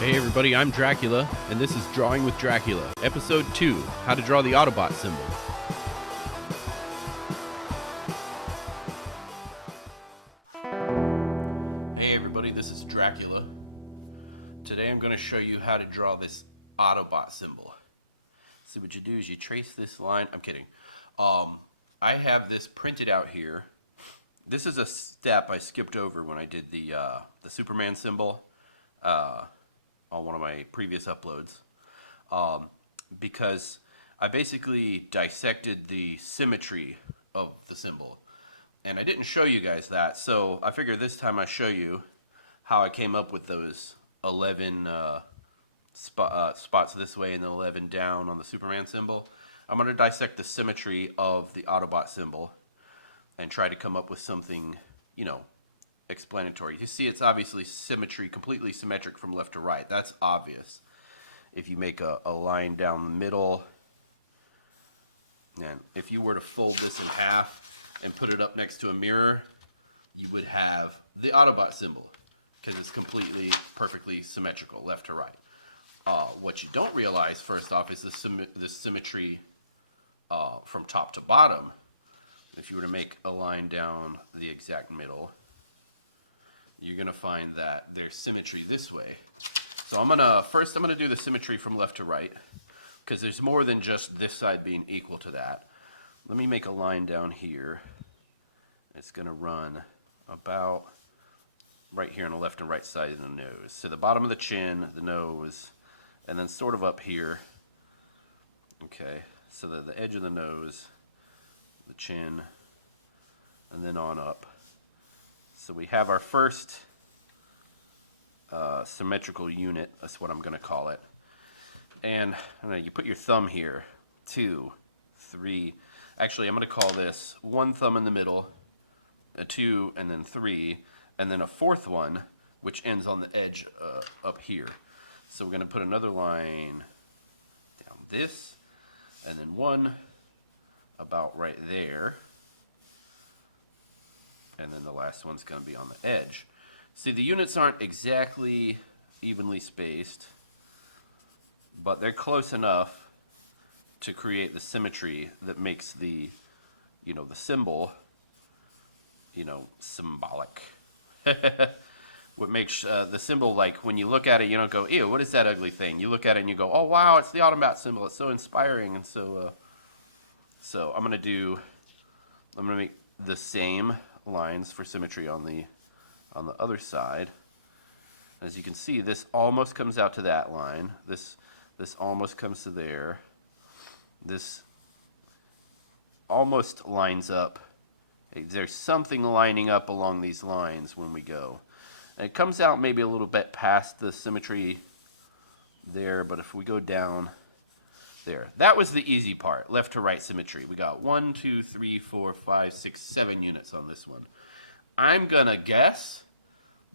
Hey everybody, I'm Dracula, and this is Drawing with Dracula, Episode 2, How to Draw the Autobot Symbol. Hey everybody, this is Dracula. Today I'm going to show you how to draw this Autobot symbol. So what you do is you trace this line. I'm kidding. I have this printed out here. This is a step I skipped over when I did the Superman symbol on one of my previous uploads, because I basically dissected the symmetry of the symbol, and I didn't show you guys that, so I figured this time I show you how I came up with those 11 spots this way and then 11 down on the Superman symbol. I'm going to dissect the symmetry of the Autobot symbol and try to come up with something, explanatory. You see, it's obviously completely symmetric from left to right. That's obvious. If you make a line down the middle, and if you were to fold this in half and put it up next to a mirror, you would have the Autobot symbol because it's completely, perfectly symmetrical left to right. What you don't realize, first off, is the symmetry from top to bottom. If you were to make a line down the exact middle, you're going to find that there's symmetry this way. So I'm going to do the symmetry from left to right, because there's more than just this side being equal to that. Let me make a line down here. It's going to run about right here on the left and right side of the nose. So the bottom of the chin, the nose, and then sort of up here. Okay, so the edge of the nose, the chin, and then on up. So we have our first symmetrical unit. That's what I'm going to call it. And you put your thumb here. 2, 3. Actually, I'm going to call this one thumb in the middle, a 2, and then 3, and then a fourth one, which ends on the edge up here. So we're going to put another line down this, and then one about right there. And then the last one's going to be on the edge. See, the units aren't exactly evenly spaced, but they're close enough to create the symmetry that makes the symbol, symbolic. What makes the symbol, like, when you look at it, you don't go, ew, what is that ugly thing? You look at it and you go, oh, wow, it's the Autobot symbol. It's so inspiring. And so I'm going to make the same lines for symmetry on the other side. As you can see, this almost comes out to that line. This almost comes to there. This almost lines up. There's something lining up along these lines when we go. And it comes out maybe a little bit past the symmetry there, but if we go down there, that was the easy part, left to right symmetry. We got 1, 2, 3, 4, 5, 6, 7 units on this one. I'm gonna guess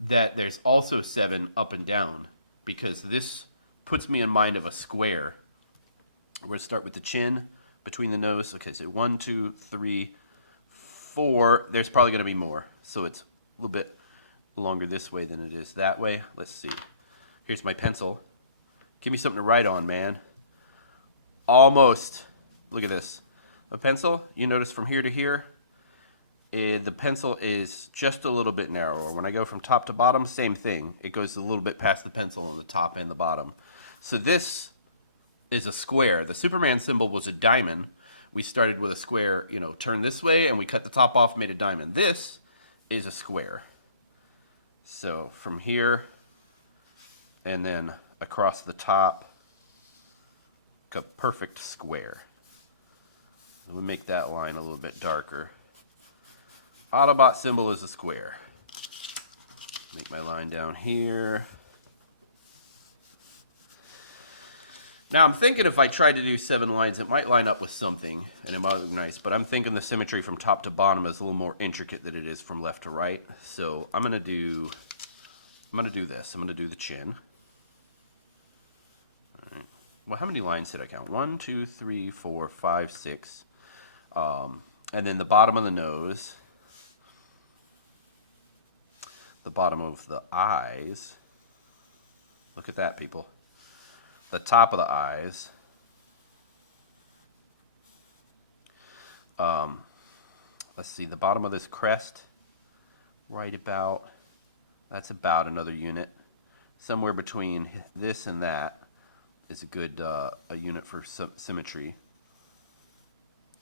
that there's also 7 up and down, because this puts me in mind of a square. We're gonna start with the chin between the nose. Okay, so 1, 2, 3, 4. There's probably gonna be more, so it's a little bit longer this way than it is that way. Let's see. Here's my pencil. Give me something to write on, man. Almost. Look at this. A pencil, you notice from here to here, the pencil is just a little bit narrower. When I go from top to bottom, same thing. It goes a little bit past the pencil on the top and the bottom. So this is a square. The Superman symbol was a diamond. We started with a square, turned this way, and we cut the top off, made a diamond. This is a square. So from here, and then across the top, a perfect square. We'll make that line a little bit darker. Autobot symbol is a square. Make my line down here. Now I'm thinking if I tried to do 7 lines, it might line up with something, and it might look nice, but I'm thinking the symmetry from top to bottom is a little more intricate than it is from left to right. So I'm gonna do this. I'm gonna do the chin. Well, how many lines did I count? 1, 2, 3, 4, 5, 6. And then the bottom of the nose, the bottom of the eyes, Look at that, people. The top of the eyes. Let's see, the bottom of this crest, right about, that's about another unit. Somewhere between this and that is a good a unit for symmetry.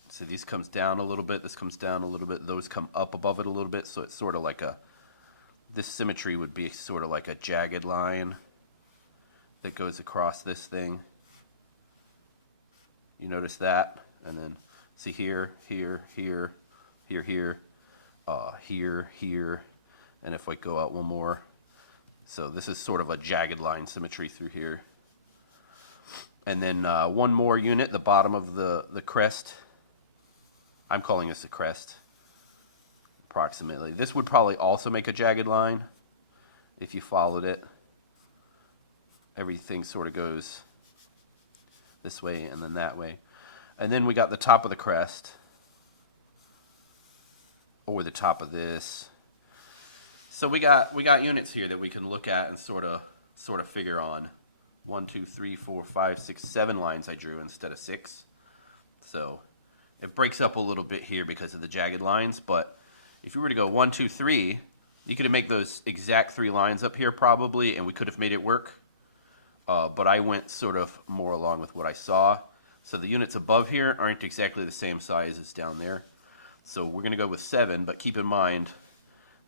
So these comes down a little bit, this comes down a little bit, those come up above it a little bit, so it's sort of like this symmetry would be sort of like a jagged line that goes across this thing. You notice that? And then see here, here, here, here, here, here, here, and if I go out one more. So this is sort of a jagged line symmetry through here. And then one more unit, the bottom of the crest. I'm calling this a crest, approximately. This would probably also make a jagged line if you followed it. Everything sort of goes this way and then that way. And then we got the top of the crest, or the top of this. So we got units here that we can look at and sort of figure on. 1, 2, 3, 4, 5, 6, 7 lines I drew instead of 6. So it breaks up a little bit here because of the jagged lines, but if you were to go 1, 2, 3, you could make those exact 3 lines up here probably, and we could have made it work. But I went sort of more along with what I saw. So the units above here aren't exactly the same size as down there. So we're going to go with 7, but keep in mind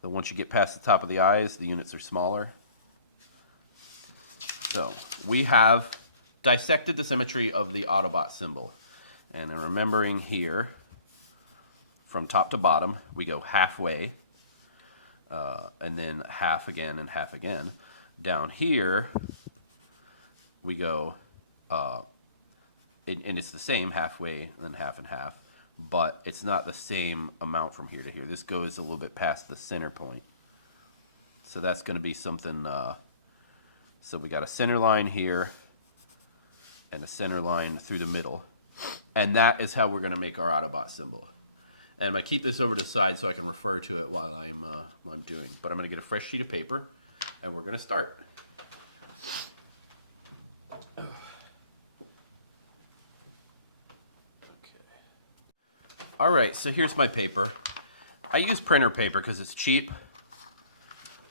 that once you get past the top of the eyes, the units are smaller. So we have dissected the symmetry of the Autobot symbol. And in remembering here, from top to bottom, we go halfway, and then half again and half again. Down here, we go, and it's the same halfway and then half and half, but it's not the same amount from here to here. This goes a little bit past the center point. So that's going to be something, so we got a center line here and a center line through the middle. And that is how we're going to make our Autobot symbol. And I keep this over to the side so I can refer to it while I'm doing. But I'm going to get a fresh sheet of paper, and we're going to start. Okay. All right, so here's my paper. I use printer paper because it's cheap.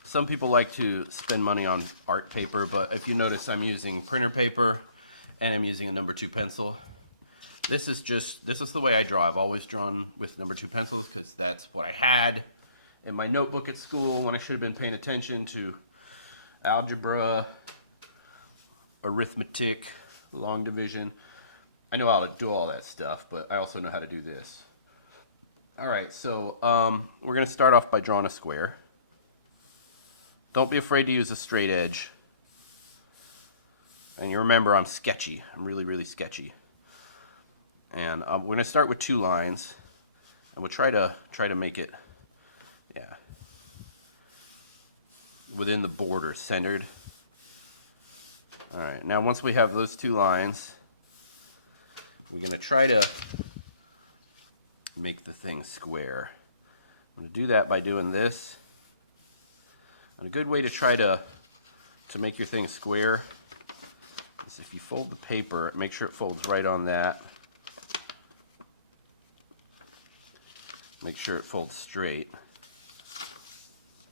Some people like to spend money on art paper, but if you notice, I'm using printer paper and I'm using a number 2 pencil. This is the way I draw. I've always drawn with number 2 pencils because that's what I had in my notebook at school when I should have been paying attention to algebra, arithmetic, long division. I know how to do all that stuff, but I also know how to do this. All right, so we're going to start off by drawing a square. Don't be afraid to use a straight edge. And you remember, I'm sketchy. I'm really, really sketchy. And we're going to start with 2 lines, and we'll try to make it, within the border, centered. All right. Now, once we have those 2 lines, we're going to try to make the thing square. I'm going to do that by doing this. And a good way to try to make your thing square is if you fold the paper, make sure it folds right on that. Make sure it folds straight.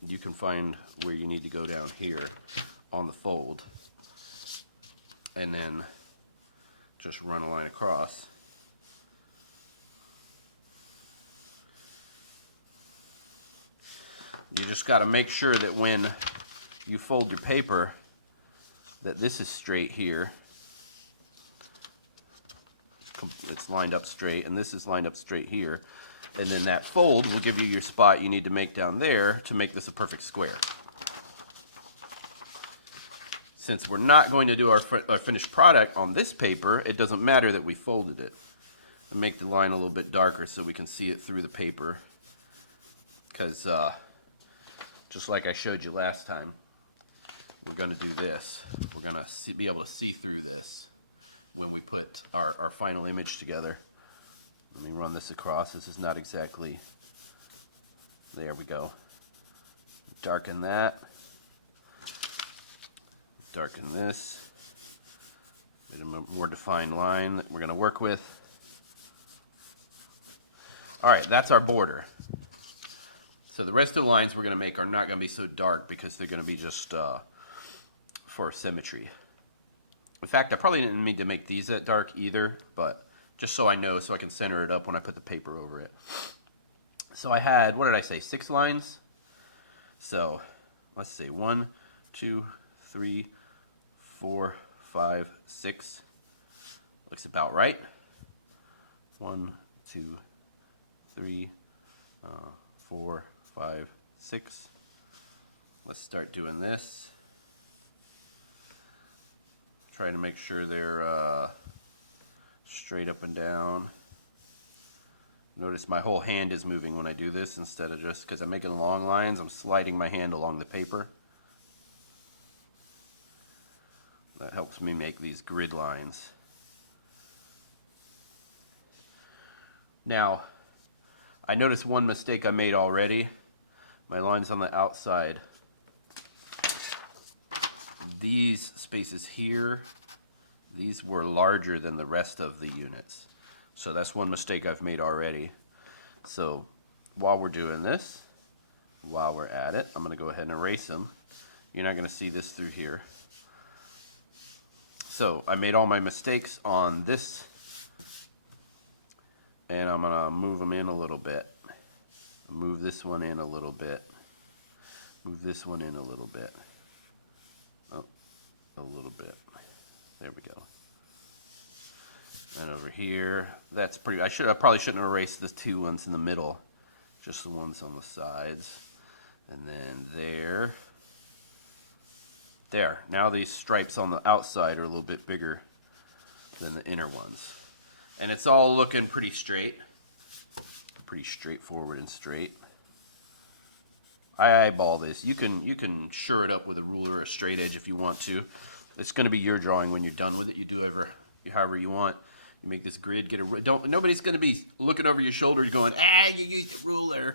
You can find where you need to go down here on the fold. And then just run a line across. You just got to make sure that when you fold your paper that this is straight here. It's lined up straight, and this is lined up straight here. And then that fold will give you your spot you need to make down there to make this a perfect square. Since we're not going to do our finished product on this paper, it doesn't matter that we folded it. And make the line a little bit darker so we can see it through the paper. Because just like I showed you last time, we're going to do this. We're going to be able to see through this when we put our final image together. Let me run this across. This is not exactly, there we go. Darken that. darken this. Get a more defined line that we're going to work with. All right, that's our border. So the rest of the lines we're going to make are not going to be so dark because they're going to be just for symmetry. In fact, I probably didn't mean to make these that dark either, but just so I know, so I can center it up when I put the paper over it. So I had, what did I say, 6 lines? So let's see, 1, 2, 3, 4, 5, 6. Looks about right. 1, 2, 3, 4, 5, 6. Let's start doing this. Trying to make sure they're straight up and down. Notice my whole hand is moving when I do this instead of just, because I'm making long lines, I'm sliding my hand along the paper. That helps me make these grid lines. Now, I noticed one mistake I made already. My lines on the outside. These spaces here, these were larger than the rest of the units. So that's one mistake I've made already. So while we're doing this, while we're at it, I'm going to go ahead and erase them. You're not going to see this through here. So I made all my mistakes on this, and I'm going to move them in a little bit. Move this one in a little bit. Move this one in a little bit. Oh, a little bit. There we go. And over here, that's pretty. I probably shouldn't erase the 2 ones in the middle, just the ones on the sides. And then there. There. Now these stripes on the outside are a little bit bigger than the inner ones. And it's all looking pretty straight. Pretty straightforward and straight. I eyeball this. You can sure it up with a ruler or a straight edge if you want to. It's going to be your drawing when you're done with it. You do however you want. You make this grid. Nobody's going to be looking over your shoulder going, you used a ruler,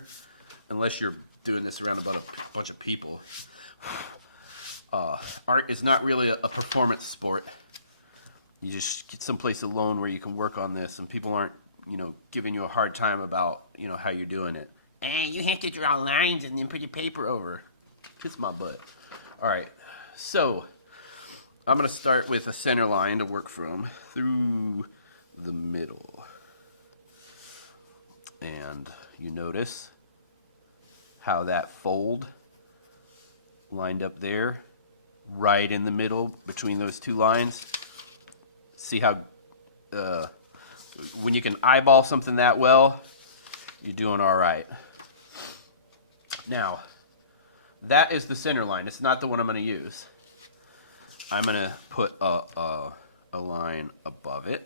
unless you're doing this around about a bunch of people. Art is not really a performance sport. You just get someplace alone where you can work on this, and people aren't, giving you a hard time about, how you're doing it. You have to draw lines and then put your paper over. Kiss my butt. All right, so I'm going to start with a center line to work from through the middle. And you notice how that fold lined up there, right in the middle between those 2 lines. See how when you can eyeball something that well, you're doing all right. Now, that is the center line. It's not the one I'm going to use. I'm going to put a line above it,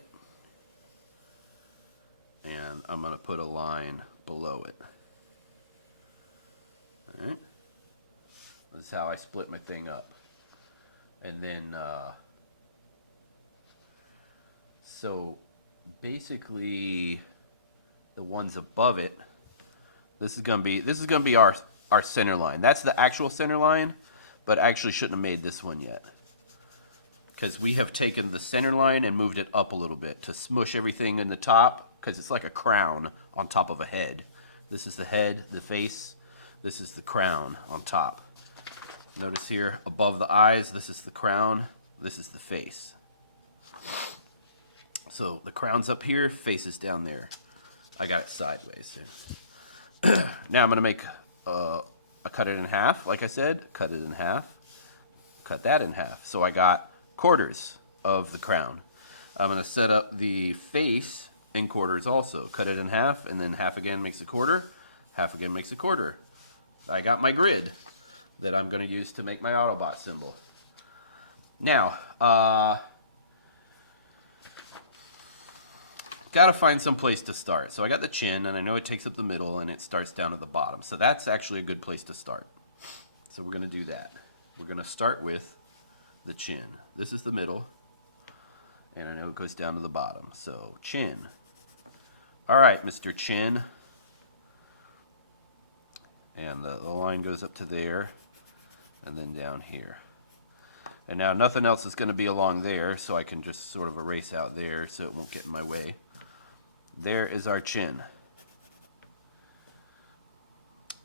and I'm going to put a line below it. All right. That's how I split my thing up. And then, so basically, the ones above it, this is gonna be our center line. That's the actual center line, but actually shouldn't have made this one yet, because we have taken the center line and moved it up a little bit to smush everything in the top, because it's like a crown on top of a head. This is the head, the face. This is the crown on top. Notice here above the eyes, this is the crown, this is the face. So the crown's up here, face is down there. I got it sideways. Now I'm going to make I cut it in half, like I said, cut it in half, cut that in half. So I got quarters of the crown. I'm going to set up the face in quarters also. Cut it in half, and then half again makes a quarter, half again makes a quarter. I got my grid that I'm going to use to make my Autobot symbol. Now, got to find some place to start. So I got the chin, and I know it takes up the middle, and it starts down at the bottom. So that's actually a good place to start. So we're going to do that. We're going to start with the chin. This is the middle, and I know it goes down to the bottom. So chin. All right, Mr. Chin. And the line goes up to there, and then down here. And now nothing else is going to be along there, so I can just sort of erase out there so it won't get in my way. There is our chin.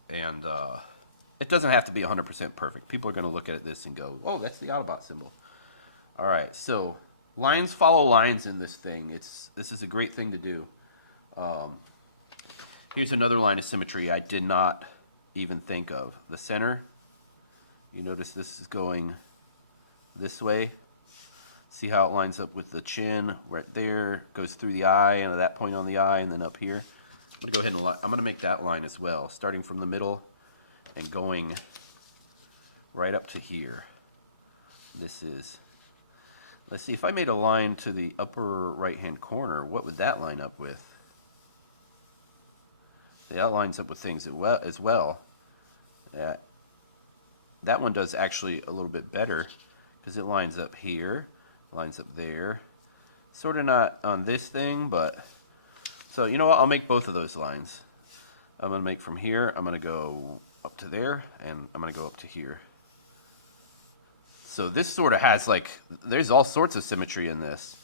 And it doesn't have to be 100% perfect. People are going to look at this and go, oh, that's the Autobot symbol. All right, so lines follow lines in this thing. This is a great thing to do. Here's another line of symmetry I did not even think of. The center, you notice this is going this way. See how it lines up with the chin right there, goes through the eye and at that point on the eye and then up here. I'm going to go ahead and I'm going to make that line as well, starting from the middle and going right up to here. This is, let's see, if I made a line to the upper right hand corner, what would that line up with? That lines up with things as well. That one does actually a little bit better because it lines up here, lines up there. Sort of not on this thing, but so you know what? I'll make both of those lines. I'm going to make from here, I'm going to go up to there, and I'm going to go up to here. So this sort of has like, there's all sorts of symmetry in this,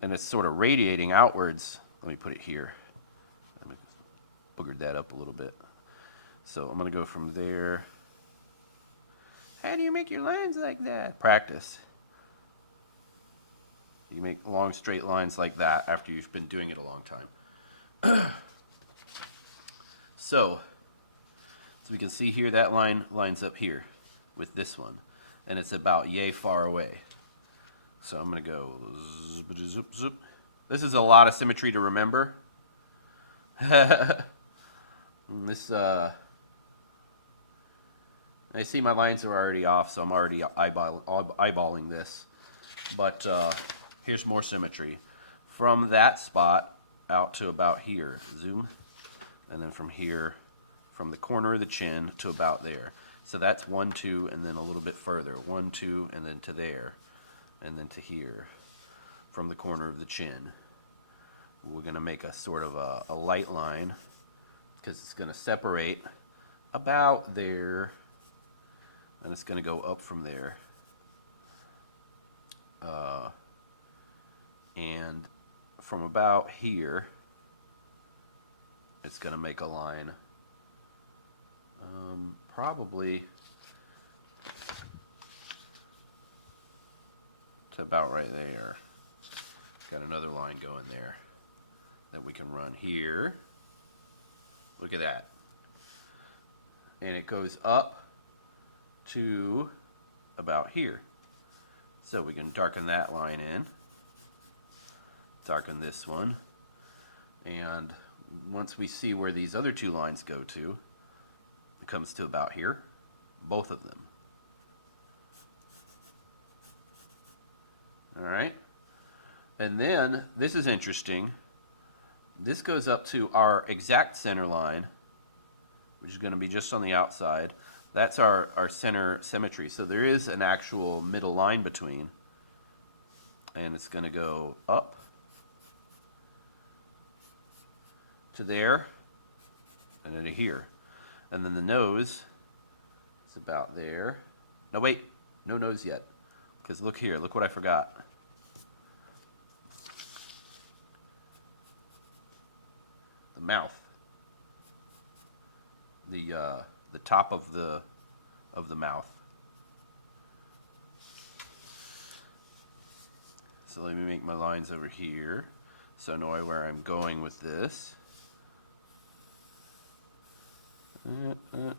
and it's sort of radiating outwards. Let me put it here. I boogered that up a little bit. So I'm going to go from there. How do you make your lines like that? Practice. You make long straight lines like that after you've been doing it a long time. So we can see here that line lines up here with this one, and it's about yay far away. So I'm going to go zip, zip. This is a lot of symmetry to remember. This I see my lines are already off, so I'm already eyeballing this. But here's more symmetry. From that spot out to about here, zoom, and then from here, from the corner of the chin to about there. So that's 1, 2, and then a little bit further. 1, 2, and then to there, and then to here. From the corner of the chin, we're going to make a sort of a light line because it's going to separate about there, and it's going to go up from there. And from about here, it's going to make a line, probably to about right there. Got another line going there that we can run here. Look at that. And it goes up to about here. So we can darken that line in, darken this one, and once we see where these other two lines go to, it comes to about here, both of them. Alright, and then this is interesting. This goes up to our exact center line, which is going to be just on the outside. That's our center symmetry. So there is an actual middle line between, and it's going to go up to there and then to here. And then the nose is about there. No, wait, no nose yet, because look here, look what I forgot. The mouth. The top of the mouth. So let me make my lines over here so I know where I'm going with this.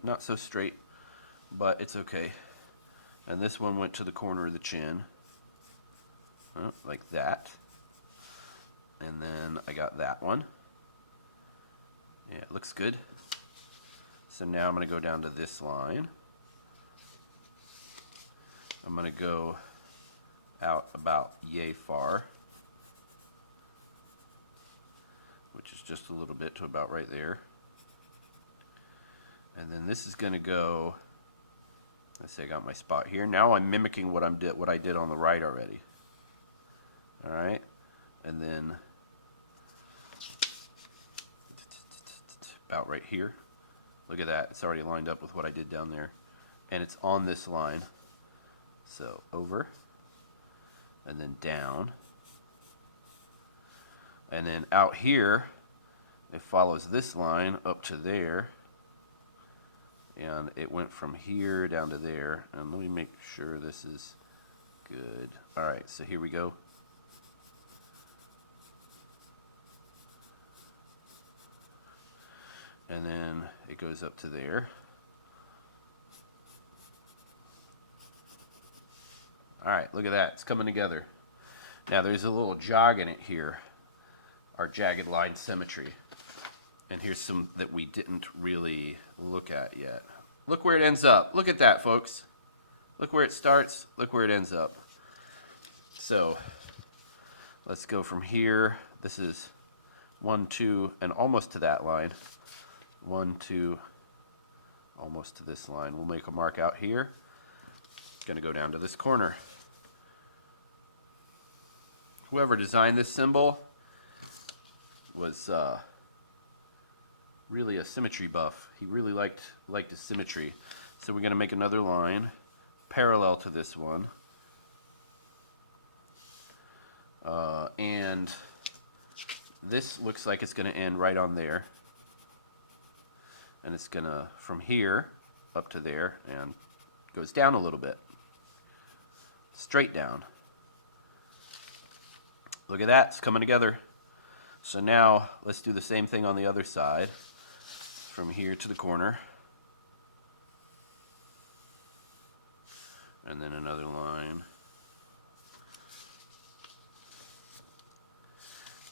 Not so straight, but it's okay. And this one went to the corner of the chin, like that. And then I got that one. Yeah, it looks good. So now I'm going to go down to this line. I'm going to go out about yay far, which is just a little bit to about right there. And then this is going to go, let's say I got my spot here. Now I'm mimicking what I did on the right already. All right, and then about right here. Look at that, it's already lined up with what I did down there. And it's on this line. So over, and then down. And then out here, it follows this line up to there. And it went from here down to there. And let me make sure this is good. Alright, so here we go. And then it goes up to there. Alright, look at that. It's coming together. Now there's a little jog in it here. Our jagged line symmetry. And here's some that we didn't really look at yet. Look where it ends up. Look at that, folks. Look where it starts. Look where it ends up. So let's go from here. This is 1, 2, and almost to that line. 1, 2, almost to this line. We'll make a mark out here. It's going to go down to this corner. Whoever designed this symbol was really a symmetry buff. He really liked the symmetry. So we're going to make another line parallel to this one. And this looks like it's going to end right on there. And it's going to, from here up to there, and goes down a little bit. Straight down. Look at that, it's coming together. So now let's do the same thing on the other side, from here to the corner. And then another line.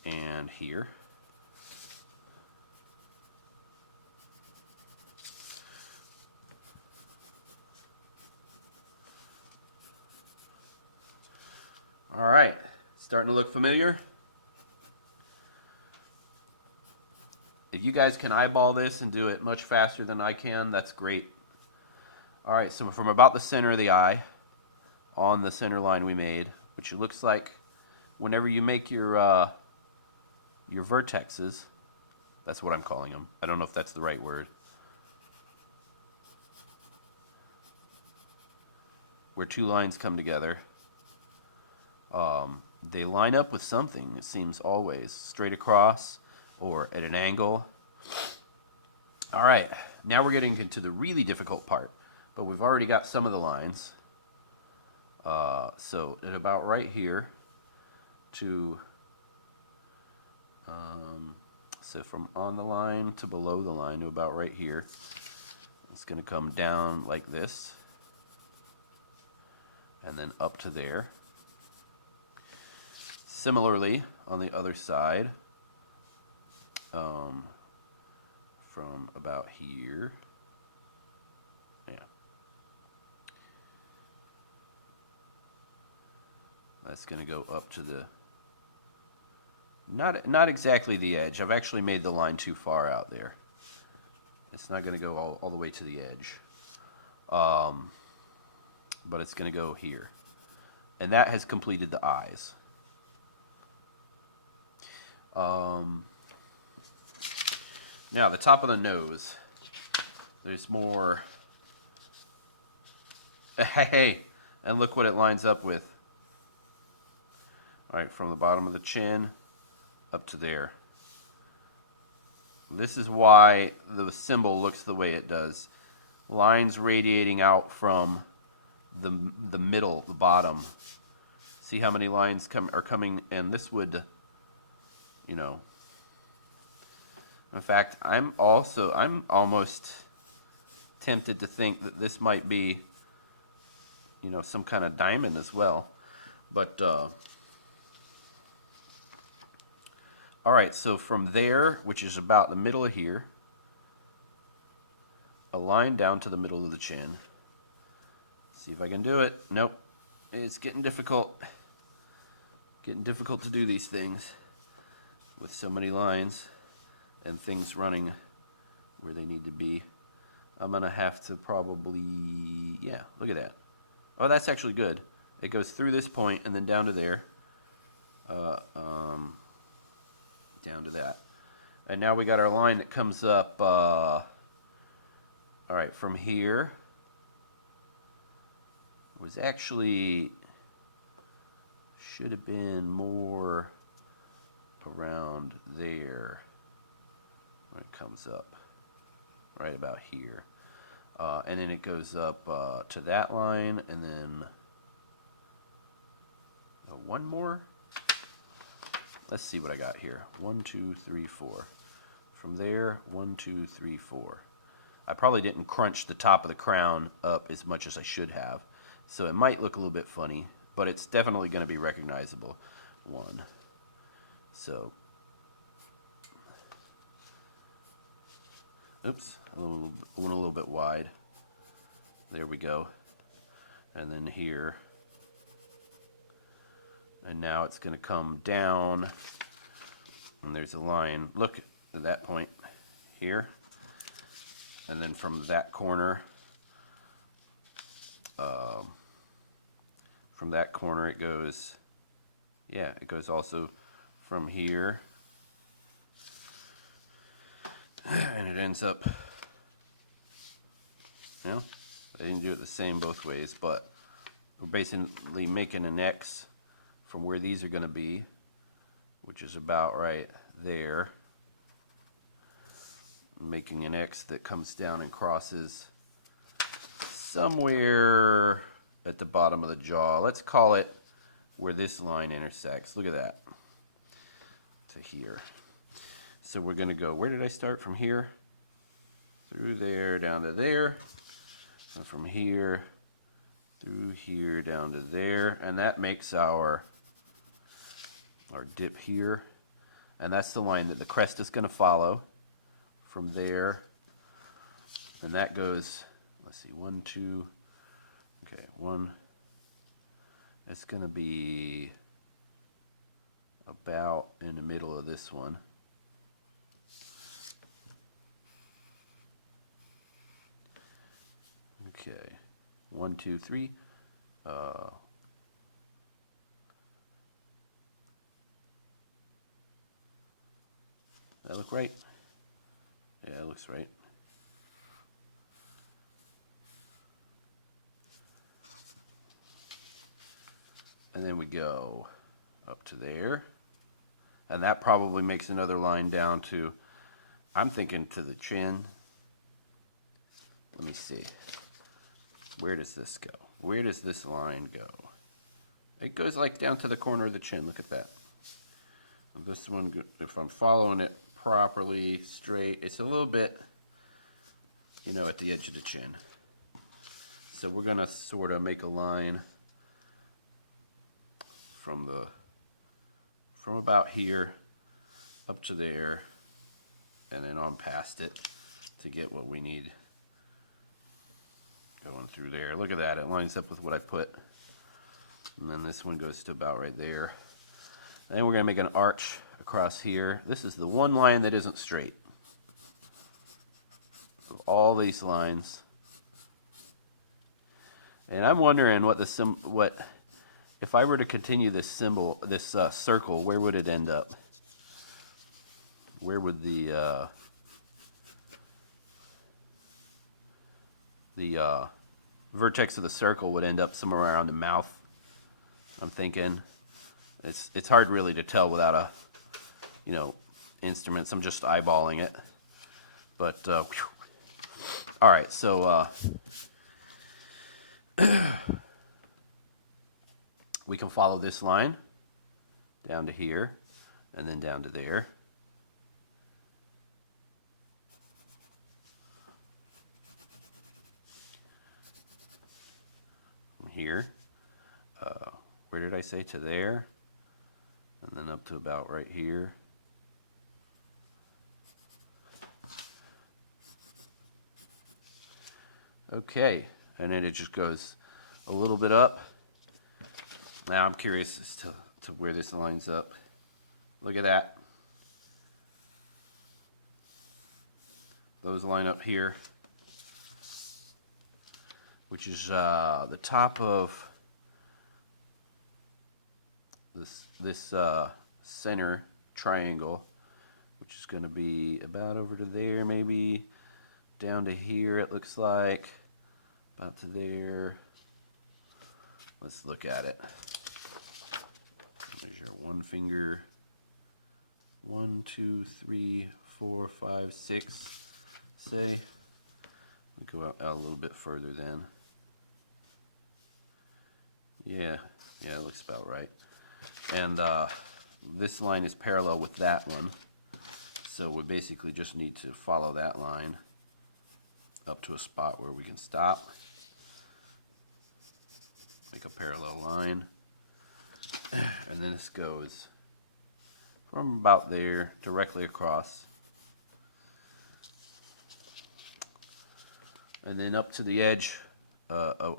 And here. All right, starting to look familiar. If you guys can eyeball this and do it much faster than I can, that's great. All right, so from about the center of the eye, on the center line we made, which it looks like whenever you make your vertexes, that's what I'm calling them. I don't know if that's the right word. Where two lines come together. They line up with something, it seems always. Straight across or at an angle. All right, now we're getting into the really difficult part. But we've already got some of the lines. So at about right here to... so from on the line to below the line to about right here. It's going to come down like this. And then up to there. Similarly, on the other side, from about here, yeah, that's going to go up to the, not exactly the edge. I've actually made the line too far out there. It's not going to go all the way to the edge, but it's going to go here. And that has completed the eyes. Now, the top of the nose, there's more. Hey, and look what it lines up with. All right, from the bottom of the chin up to there. This is why the symbol looks the way it does. Lines radiating out from the middle, the bottom. See how many lines are coming, and this would, you know. In fact, I'm almost tempted to think that this might be, you know, some kind of diamond as well. But all right, so from there, which is about the middle of here, a line down to the middle of the chin. See if I can do it. Nope. It's getting difficult. Getting difficult to do these things with so many lines and things running where they need to be. I'm going to have to probably, yeah, look at that. Oh, that's actually good. It goes through this point and then down to there. Down to that. And now we got our line that comes up, all right, from here. was actually, should have been more around there when it comes up, right about here. And then it goes up to that line, and then one more. Let's see what I got here. 1, 2, 3, 4. From there, 1, 2, 3, 4. I probably didn't crunch the top of the crown up as much as I should have, so it might look a little bit funny, but it's definitely going to be recognizable. 1. So, oops, went a little bit wide. There we go. And then here. And now it's going to come down, and there's a line. Look at that point here. And then from that corner, it goes, yeah, it goes also from here. And it ends up, you know, I didn't do it the same both ways, but we're basically making an X from where these are going to be, which is about right there. Making an X that comes down and crosses somewhere at the bottom of the jaw. Let's call it where this line intersects. Look at that. To here. So we're going to go, where did I start? From here, through there, down to there, and from here, through here, down to there, and that makes our dip here, and that's the line that the crest is going to follow from there, and that goes, let's see, 1, 2, okay, 1, it's going to be about in the middle of this one. Okay, 1, 2, 3. That look right? Yeah, it looks right. And then we go up to there. And that probably makes another line down to, I'm thinking to the chin. Let me see. Where does this go? Where does this line go? It goes like down to the corner of the chin. Look at that. This one, if I'm following it properly, straight, it's a little bit, you know, at the edge of the chin. So we're going to sort of make a line from about here up to there, and then on past it to get what we need going through there. Look at that, it lines up with what I put. And then this one goes to about right there. And then we're going to make an arch across here. This is the one line that isn't straight of all these lines. And I'm wondering what if I were to continue this symbol, this circle, where would it end up? Where would the vertex of the circle would end up? Somewhere around the mouth, I'm thinking. It's hard really to tell without a, you know, instruments. I'm just eyeballing it. But all right, so we can follow this line down to here and then down to there. From here, where did I say? To there, and then up to about right here. Okay, and then it just goes a little bit up. Now I'm curious as to where this lines up. Look at that. Those line up here, which is the top of this center triangle, which is going to be about over to there, maybe down to here. It looks like about to there. Let's look at it. Measure one finger. 1, 2, 3, 4, 5, 6. Say. We go out a little bit further then. Yeah, it looks about right. And this line is parallel with that one. So we basically just need to follow that line up to a spot where we can stop. Make a parallel line. And then this goes from about there directly across. And then up to the edge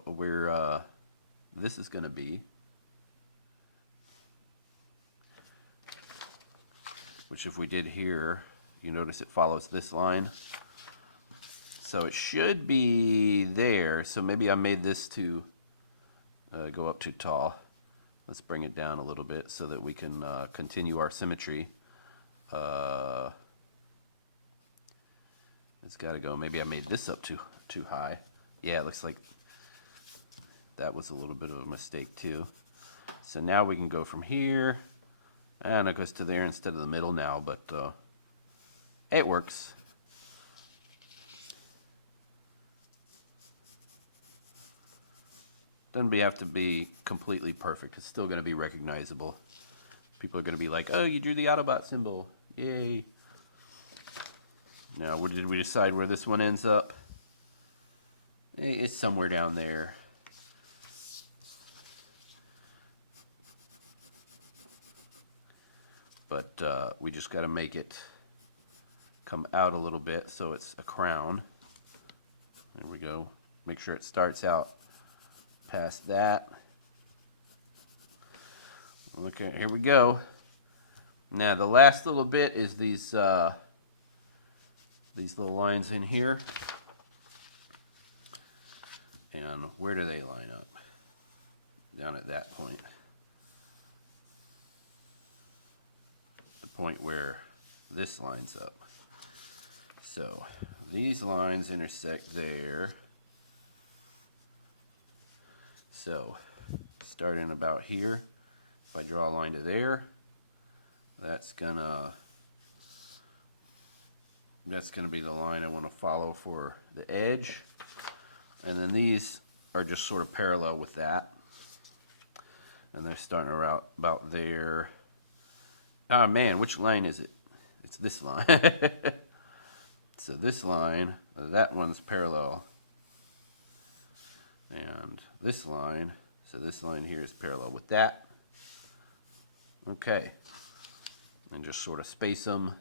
where this is going to be. Which if we did here, you notice it follows this line. So it should be there. So maybe I made this to go up too tall. Let's bring it down a little bit so that we can continue our symmetry. It's got to go. Maybe I made this up too high. Yeah, it looks like that was a little bit of a mistake too. So now we can go from here. And it goes to there instead of the middle now, but it works. Doesn't have to be completely perfect. It's still going to be recognizable. People are going to be like, oh, you drew the Autobot symbol. Yay. Now, did we decide where this one ends up? It's somewhere down there. But we just got to make it come out a little bit so it's a crown. There we go. Make sure it starts out past that. Okay, here we go. Now the last little bit is these little lines in here. And where do they line up? Down at that point. Point where this lines up. So these lines intersect there. So starting about here, if I draw a line to there, that's gonna be the line I want to follow for the edge. And then these are just sort of parallel with that. And they're starting around about there. Oh man, which line is it? It's this line. So this line, that one's parallel. And this line, so this line here is parallel with that. Okay. And just sort of space them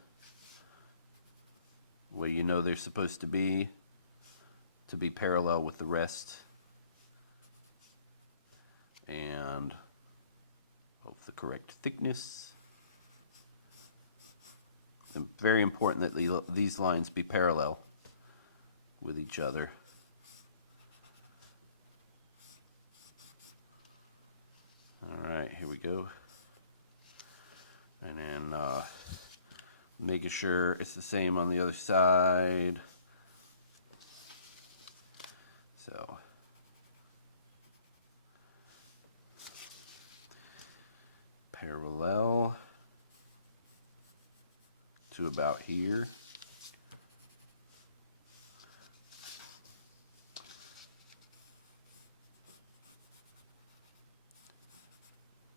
the way you know they're supposed to be parallel with the rest. And of the correct thickness. And very important that these lines be parallel with each other. Alright, here we go. And then making sure it's the same on the other side. So parallel to about here.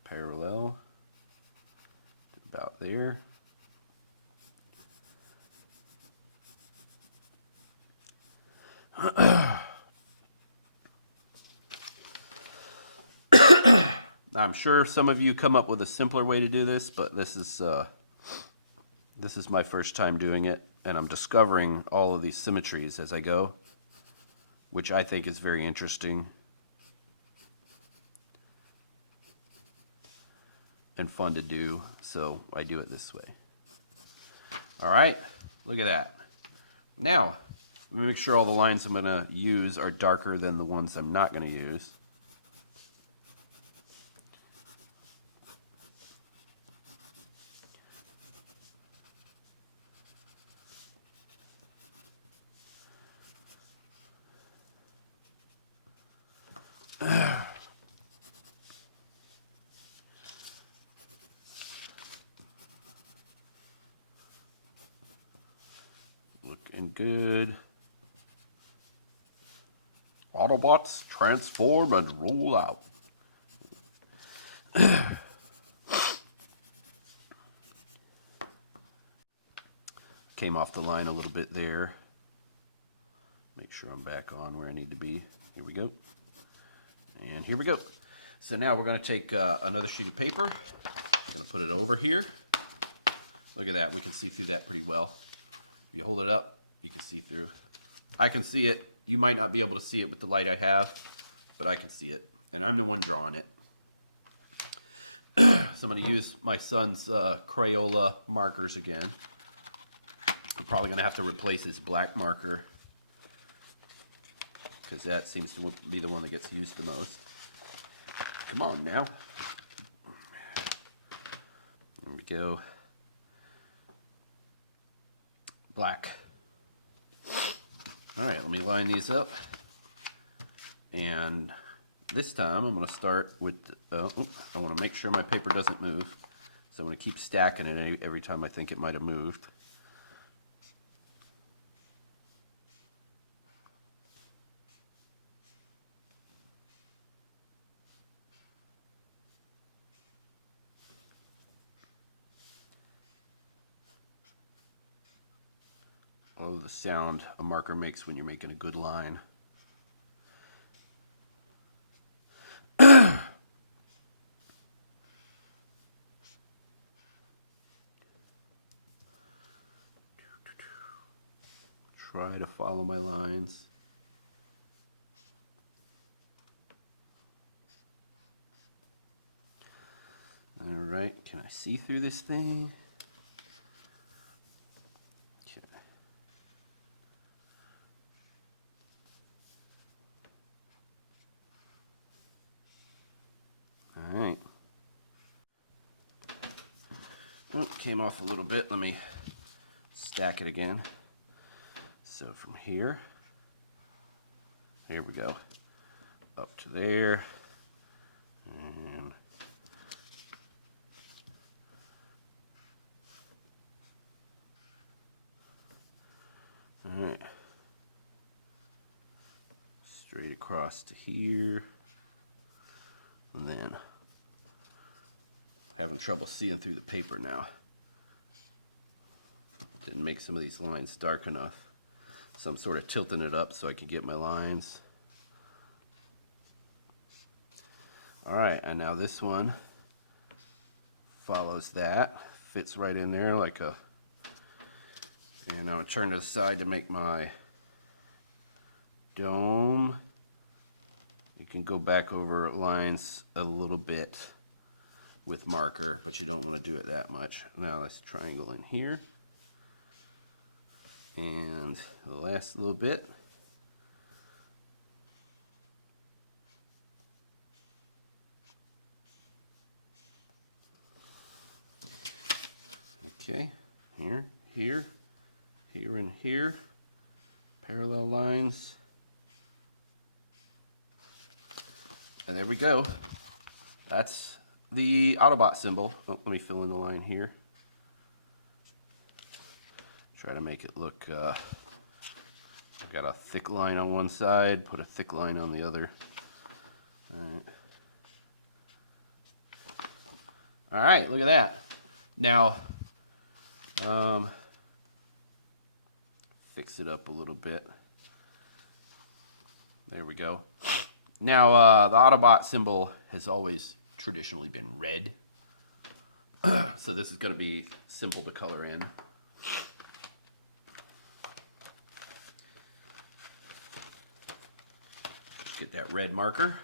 Parallel to about there. I'm sure some of you come up with a simpler way to do this, but this is my first time doing it, and I'm discovering all of these symmetries as I go, which I think is very interesting and fun to do, so I do it this way. Alright, look at that. Now, let me make sure all the lines I'm going to use are darker than the ones I'm not going to use. good. Autobots transform and roll out. Came off the line a little bit there. Make sure I'm back on where I need to be. Here we go. And here we go. So now we're going to take another sheet of paper. I'm going to put it over here. Look at that. We can see through that pretty well. If you hold it up, you can see through. I can see it. You might not be able to see it with the light I have, but I can see it. And I'm the one drawing it. So I'm going to use my son's Crayola markers again. I'm probably going to have to replace his black marker because that seems to be the one that gets used the most. Come on now. There we go. Black. Alright, let me line these up. And this time I'm going to start with, I want to make sure my paper doesn't move. So I'm going to keep stacking it every time I think it might have moved. Oh, the sound a marker makes when you're making a good line. Try to follow my lines. Alright, can I see through this thing? Okay. Alright. Oh, came off a little bit. Let me stack it again. So from here we go, up to there, and alright, straight across to here, and then having trouble seeing through the paper now. Didn't make some of these lines dark enough. So I'm sort of tilting it up so I can get my lines. Alright, and now this one follows that. Fits right in there like a... And I'm going to turn to the side to make my dome. You can go back over lines a little bit with marker, but you don't want to do it that much. Now let's triangle in here. And the last little bit. Okay, here, here, here, and here. Parallel lines. And there we go. That's the Autobot symbol. Oh, let me fill in the line here. Try to make it look, I've got a thick line on one side, put a thick line on the other. Alright, look at that. Now, fix it up a little bit. There we go. Now, the Autobot symbol has always traditionally been red. So this is going to be simple to color in. Get that red marker,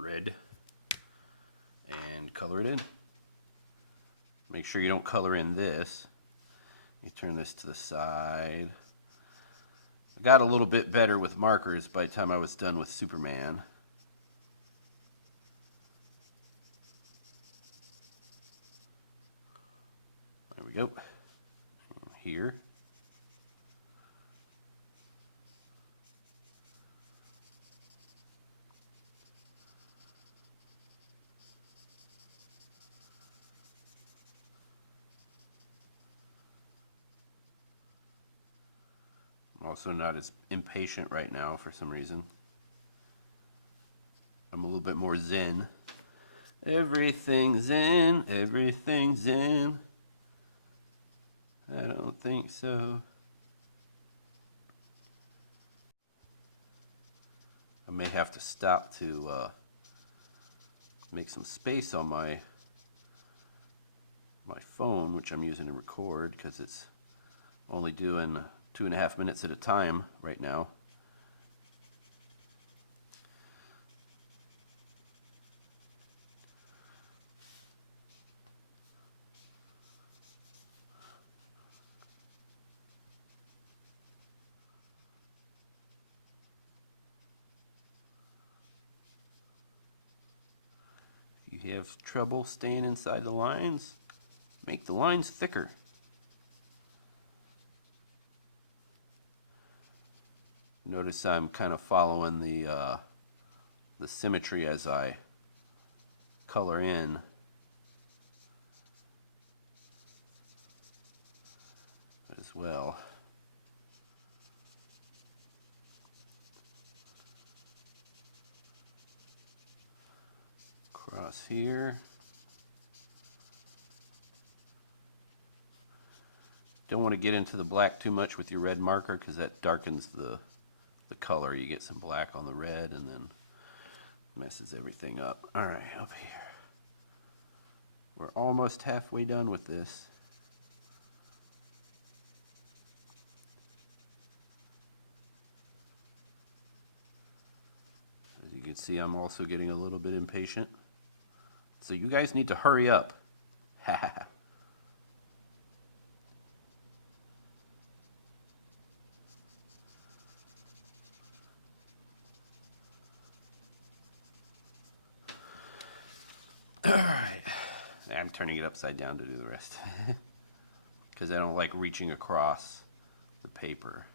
red, and color it in. Make sure you don't color in this. You turn this to the side. I got a little bit better with markers by the time I was done with Superman. There we go. Here. Also not as impatient right now for some reason. I'm a little bit more zen. Everything's in, everything's in. I don't think so. I may have to stop to make some space on my phone, which I'm using to record, because it's only doing 2.5 minutes at a time right now. If you have trouble staying inside the lines, make the lines thicker. Notice I'm kind of following the symmetry as I color in. As well. Across here. Don't want to get into the black too much with your red marker because that darkens the color. You get some black on the red and then messes everything up. Alright, up here. We're almost halfway done with this. As you can see, I'm also getting a little bit impatient. So you guys need to hurry up. Haha. Alright. I'm turning it upside down to do the rest. Because I don't like reaching across the paper.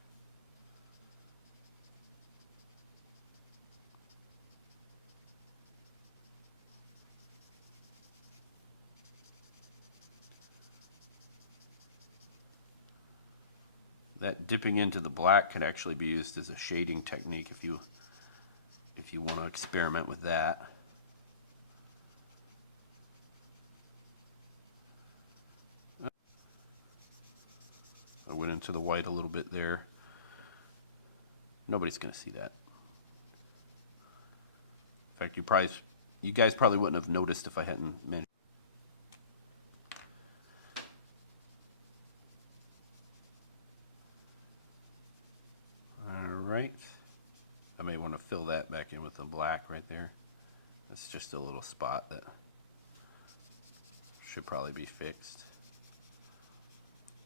That dipping into the black can actually be used as a shading technique if you want to experiment with that. I went into the white a little bit there. Nobody's going to see that. In fact, you guys probably wouldn't have noticed if I hadn't mentioned. Alright. I may want to fill that back in with the black right there. That's just a little spot that should probably be fixed.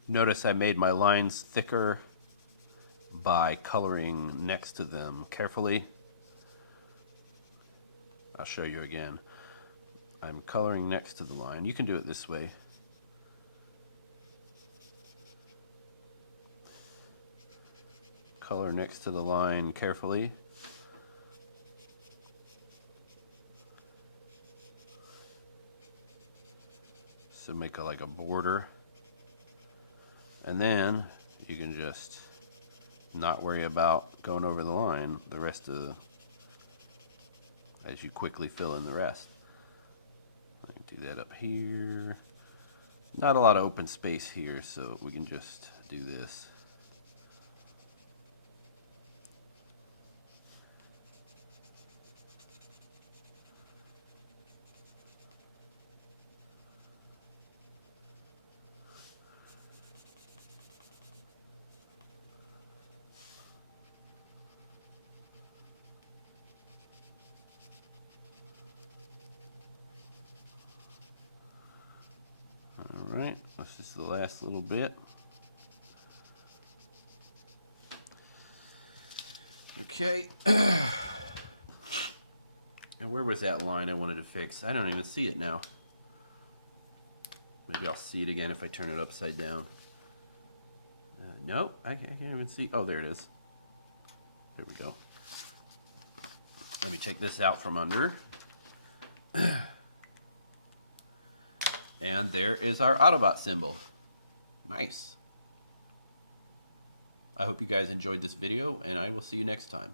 Notice I made my lines thicker by coloring next to them carefully. I'll show you again. I'm coloring next to the line. You can do it this way. Color next to the line carefully. So make like a border. And then you can just not worry about going over the line the rest of as you quickly fill in the rest. I can do that up here. Not a lot of open space here, so we can just do this. Alright, this is the last little bit. Okay. And where was that line I wanted to fix? I don't even see it now. Maybe I'll see it again if I turn it upside down. Nope, I can't even see. Oh, there it is. There we go. Let me take this out from under. And there is our Autobot symbol. Nice. I hope you guys enjoyed this video, and I will see you next time.